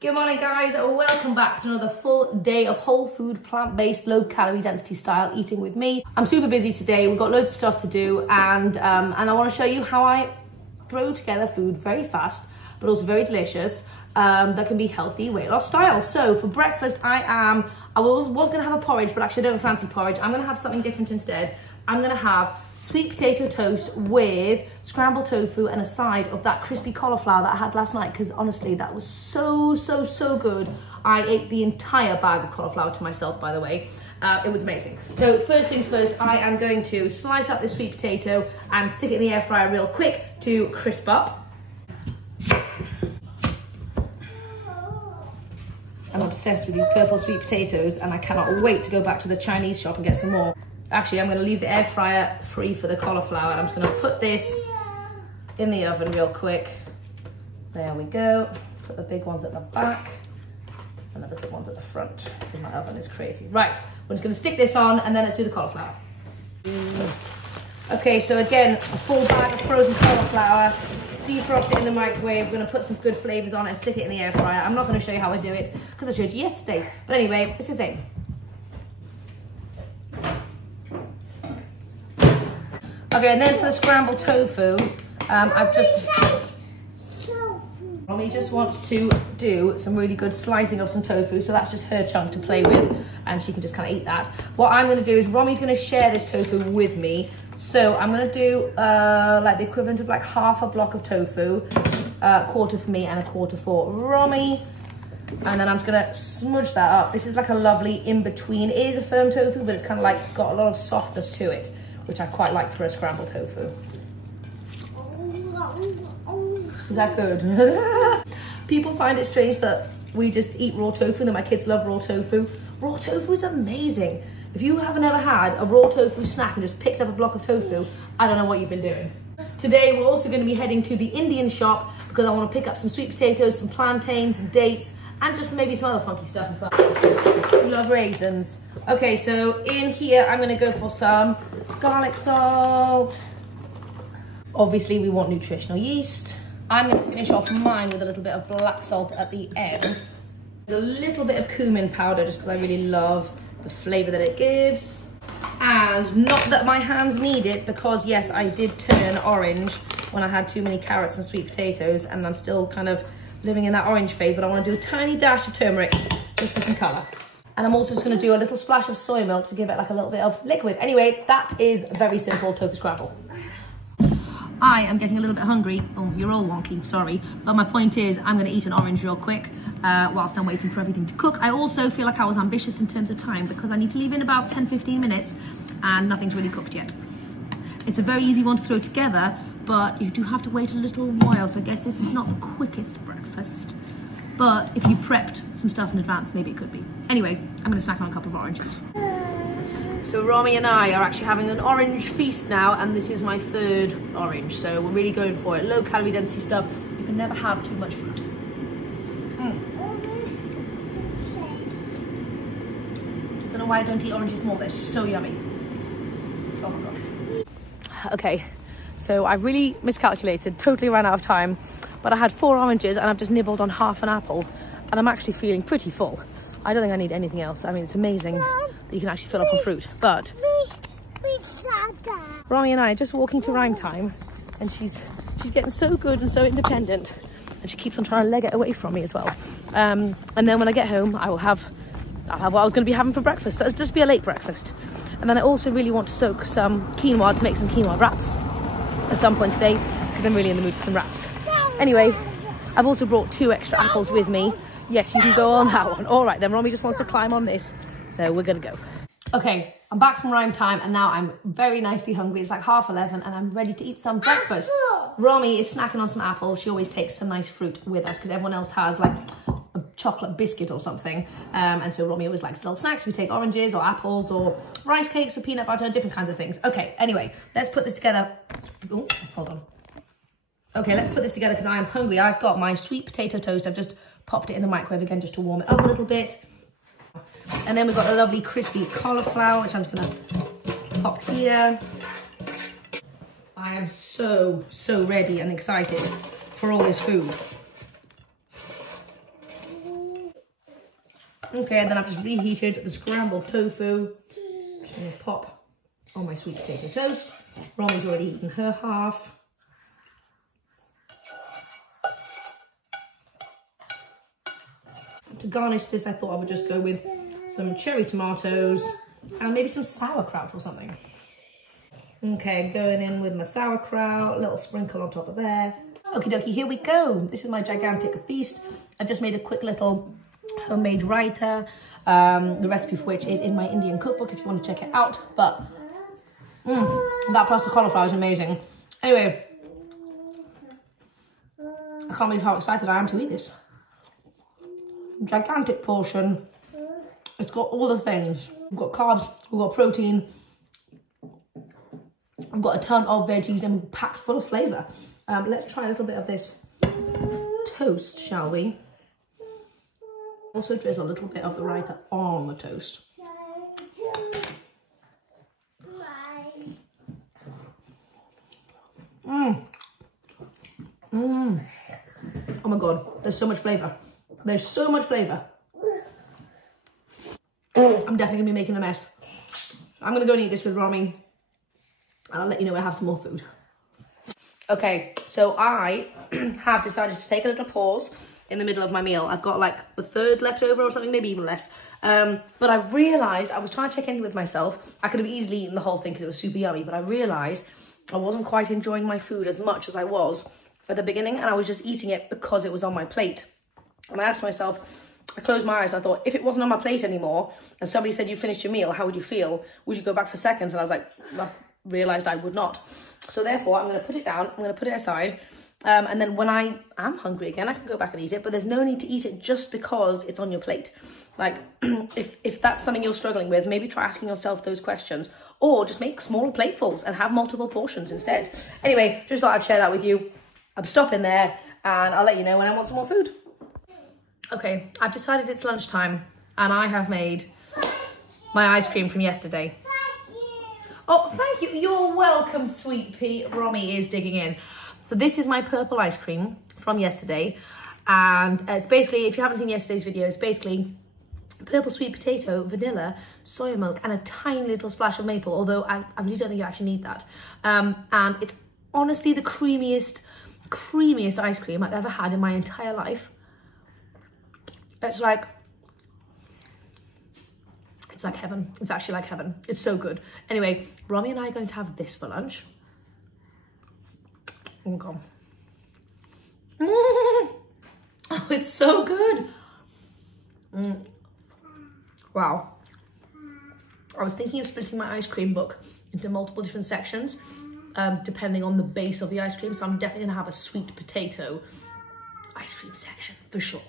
Good morning guys, welcome back to another full day of whole food, plant-based, low calorie density style eating with me. I'm super busy today, we've got loads of stuff to do and I want to show you how I throw together food very fast but also very delicious that can be healthy weight loss style. So for breakfast I was going to have a porridge, but actually I don't fancy porridge. I'm going to have something different instead. I'm going to have sweet potato toast with scrambled tofu and a side of that crispy cauliflower that I had last night, because honestly that was so good. I ate the entire bag of cauliflower to myself, by the way. It was amazing. So first things first, I am going to slice up this sweet potato and stick it in the air fryer real quick to crisp up. I'm obsessed with these purple sweet potatoes and I cannot wait to go back to the Chinese shop and get some more. Actually, I'm going to leave the air fryer free for the cauliflower. I'm just going to put this in the oven real quick. There we go. Put the big ones at the back and the little ones at the front, because my oven is crazy. Right, we're just going to stick this on and then let's do the cauliflower. Okay, so again, a full bag of frozen cauliflower. Defrost it in the microwave. We're going to put some good flavors on it and stick it in the air fryer. I'm not going to show you how I do it because I showed you yesterday. But anyway, it's the same. Okay, and then for the scrambled tofu, Mommy just wants to do some really good slicing of some tofu, so that's just her chunk to play with, and she can just kind of eat that. What I'm going to do is Romy's going to share this tofu with me, so I'm going to do like the equivalent of like half a block of tofu, a quarter for me and a quarter for Romy, and then I'm just going to smudge that up. This is like a lovely in-between. It is a firm tofu, but it's kind of like got a lot of softness to it, which I quite like for a scrambled tofu. Is that good? People find it strange that we just eat raw tofu, and that my kids love raw tofu. Raw tofu is amazing. If you haven't ever had a raw tofu snack and just picked up a block of tofu, I don't know what you've been doing. Today, we're also going to be heading to the Indian shop because I want to pick up some sweet potatoes, some plantains, dates, and just maybe some other funky stuff as well. We love raisins. Okay, so in here, I'm going to go for some garlic salt. Obviously, we want nutritional yeast. I'm going to finish off mine with a little bit of black salt at the end. A little bit of cumin powder, just because I really love the flavour that it gives. And not that my hands need it, because yes, I did turn orange when I had too many carrots and sweet potatoes, and I'm still kind of living in that orange phase, but I want to do a tiny dash of turmeric just for some colour. And I'm also just going to do a little splash of soy milk to give it like a little bit of liquid. Anyway, that is very simple tofu scramble. I am getting a little bit hungry. Oh, you're all wonky, sorry. But my point is, I'm going to eat an orange real quick whilst I'm waiting for everything to cook. I also feel like I was ambitious in terms of time because I need to leave in about 10-15 minutes and nothing's really cooked yet. It's a very easy one to throw together, but you do have to wait a little while. So I guess this is not the quickest breakfast. But if you prepped some stuff in advance, maybe it could be. Anyway, I'm going to snack on a couple of oranges. So Romy and I are actually having an orange feast now, and this is my third orange. So we're really going for it. Low calorie density stuff. You can never have too much fruit. I don't know why I don't eat oranges more. They're so yummy. Oh my gosh. Okay, so I've really miscalculated, totally ran out of time. But I had 4 oranges and I've just nibbled on half an apple, and I'm actually feeling pretty full. I don't think I need anything else. I mean, it's amazing that you can actually fill up on fruit. But Romy and I are just walking to rhyme time, and she's getting so good and so independent, and she keeps on trying to leg it away from me as well. And then when I get home, I'll have what I was going to be having for breakfast. It'll just be a late breakfast. And then I also really want to soak some quinoa to make some quinoa wraps at some point today, because I'm really in the mood for some wraps. Anyway, I've also brought 2 extra apples with me. Yes, you can go on that one. All right, then Romy just wants to climb on this, so we're gonna go. Okay, I'm back from rhyme time, and now I'm very nicely hungry. It's like 11:30, and I'm ready to eat some breakfast. Romy is snacking on some apples. She always takes some nice fruit with us because everyone else has like a chocolate biscuit or something. And so Romy always likes little snacks. We take oranges or apples or rice cakes or peanut butter, different kinds of things. Okay, anyway, let's put this together. Oh, hold on. Okay, let's put this together because I am hungry. I've got my sweet potato toast. I've just popped it in the microwave again just to warm it up a little bit. And then we've got a lovely crispy cauliflower, which I'm just gonna pop here. I am so ready and excited for all this food. Okay, and then I've just reheated the scrambled tofu. Just gonna pop on my sweet potato toast. Romy's already eaten her half. To garnish this, I thought I would just go with some cherry tomatoes and maybe some sauerkraut or something. Okay, going in with my sauerkraut, a little sprinkle on top of there. Okie dokie, here we go. This is my gigantic feast. I've just made a quick little homemade raita, the recipe for which is in my Indian cookbook if you want to check it out. But that pasta cauliflower is amazing. Anyway, I can't believe how excited I am to eat this. Gigantic portion. It's got all the things. We've got carbs, we've got protein, I've got a ton of veggies and packed full of flavour. Let's try a little bit of this toast, shall we? Also drizzle a little bit of the raita on the toast. Oh my god, there's so much flavour. There's so much flavour. I'm definitely going to be making a mess. I'm going to go and eat this with Romy. And I'll let you know when I have some more food. Okay, so I have decided to take a little pause in the middle of my meal. I've got like the third left over or something, maybe even less. But I realised, I was trying to check in with myself. I could have easily eaten the whole thing because it was super yummy. But I realised I wasn't quite enjoying my food as much as I was at the beginning. And I was just eating it because it was on my plate. And I asked myself, I closed my eyes and I thought, if it wasn't on my plate anymore and somebody said you finished your meal, how would you feel? Would you go back for seconds? And I was like, I realised I would not. So therefore, I'm going to put it down. I'm going to put it aside. And then when I am hungry again, I can go back and eat it. But there's no need to eat it just because it's on your plate. Like, if that's something you're struggling with, maybe try asking yourself those questions. Or just make smaller platefuls and have multiple portions instead. Anyway, just thought I'd share that with you. I'm stopping there and I'll let you know when I want some more food. Okay, I've decided it's lunchtime and I have made my ice cream from yesterday. Oh, thank you. You're welcome, sweet pea. Romy is digging in. So this is my purple ice cream from yesterday. And it's basically, if you haven't seen yesterday's video, it's basically purple sweet potato, vanilla, soy milk, and a tiny little splash of maple. Although I really don't think you actually need that. And it's honestly the creamiest ice cream I've ever had in my entire life. It's like heaven. It's actually like heaven. It's so good. Anyway, Romy and I are going to have this for lunch. Oh god. Oh, it's so good. Wow. I was thinking of splitting my ice cream book into multiple different sections, depending on the base of the ice cream. So I'm definitely gonna have a sweet potato ice cream section for sure.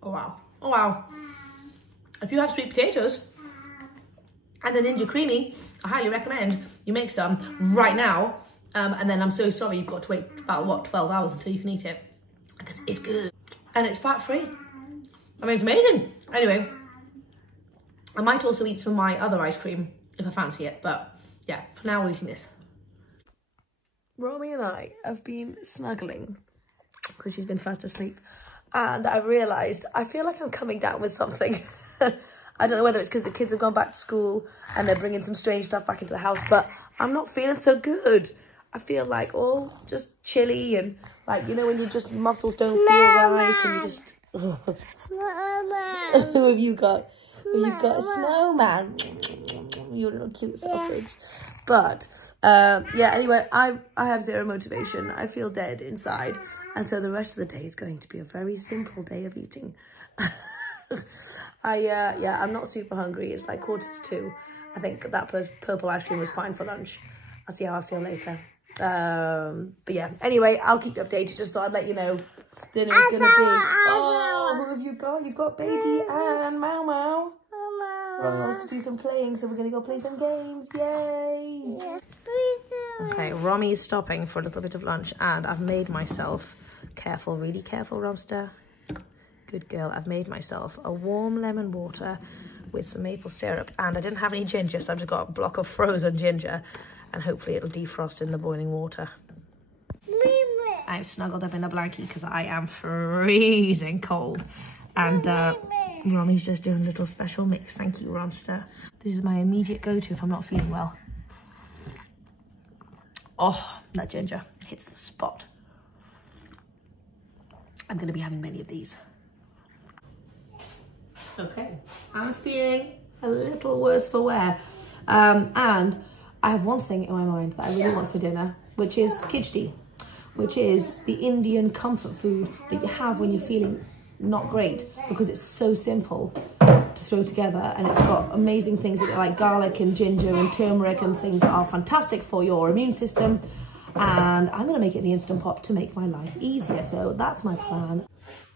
Oh wow. Oh wow. If you have sweet potatoes and a Ninja Creamy, I highly recommend you make some right now. And then I'm so sorry you've got to wait about, what, 12 hours until you can eat it. Because it's good. And it's fat-free. I mean, it's amazing. Anyway, I might also eat some of my other ice cream if I fancy it. But yeah, for now we're eating this. Romy and I have been snuggling because she's been fast asleep. And I realised, I feel like I'm coming down with something. I don't know whether it's because the kids have gone back to school and they're bringing some strange stuff back into the house, but I'm not feeling so good. I feel like all just chilly and like, you know, when you just, muscles don't feel right and you just... Oh. Who have you got? You've got a snowman. You little cute sausage. But yeah, anyway, I have zero motivation. I feel dead inside. And so the rest of the day is going to be a very simple day of eating. Yeah, I'm not super hungry. It's like 1:45. I think that purple ice cream was fine for lunch. I'll see how I feel later. But yeah, anyway, I'll keep you updated. Just thought I'd let you know dinner is gonna be. Oh, who have you got? You've got baby and Mau Mau. Romy wants to do some playing, so we're gonna go play some games. Yay! Okay, Romy is stopping for a little bit of lunch, and I've made myself, careful, really careful, Robster. Good girl. I've made myself a warm lemon water with some maple syrup, and I didn't have any ginger, so I've just got a block of frozen ginger, and hopefully it'll defrost in the boiling water. I'm snuggled up in a blankie because I am freezing cold. And Romy's just doing a little special mix. Thank you, Romster. This is my immediate go-to if I'm not feeling well. Oh, that ginger hits the spot. I'm going to be having many of these. Okay, I'm feeling a little worse for wear. And I have one thing in my mind that I really want for dinner, which is khichdi, which is the Indian comfort food that you have when you're feeling not great, because it's so simple to throw together, and it's got amazing things like garlic and ginger and turmeric and things that are fantastic for your immune system. And I'm gonna make it in the Instant Pot to make my life easier. So that's my plan.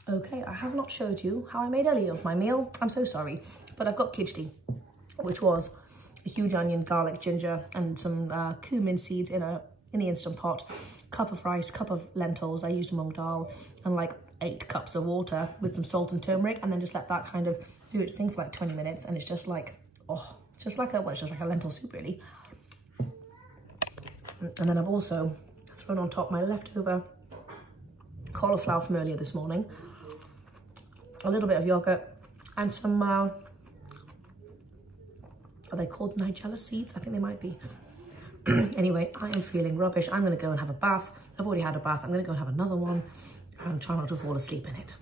Okay, I have not showed you how I made any of my meal. I'm so sorry, but I've got khichdi, which was a huge onion, garlic, ginger, and some cumin seeds in the Instant Pot. Cup of rice, cup of lentils. I used mung dal, and like 8 cups of water with some salt and turmeric, and then just let that kind of do its thing for like 20 minutes. And it's just like, oh, it's just like a lentil soup really. And then I've also thrown on top my leftover cauliflower from earlier this morning, a little bit of yogurt, and some, are they called nigella seeds? I think they might be. Anyway, I am feeling rubbish. I'm gonna go and have a bath. I've already had a bath. I'm gonna go and have another one and try not to fall asleep in it.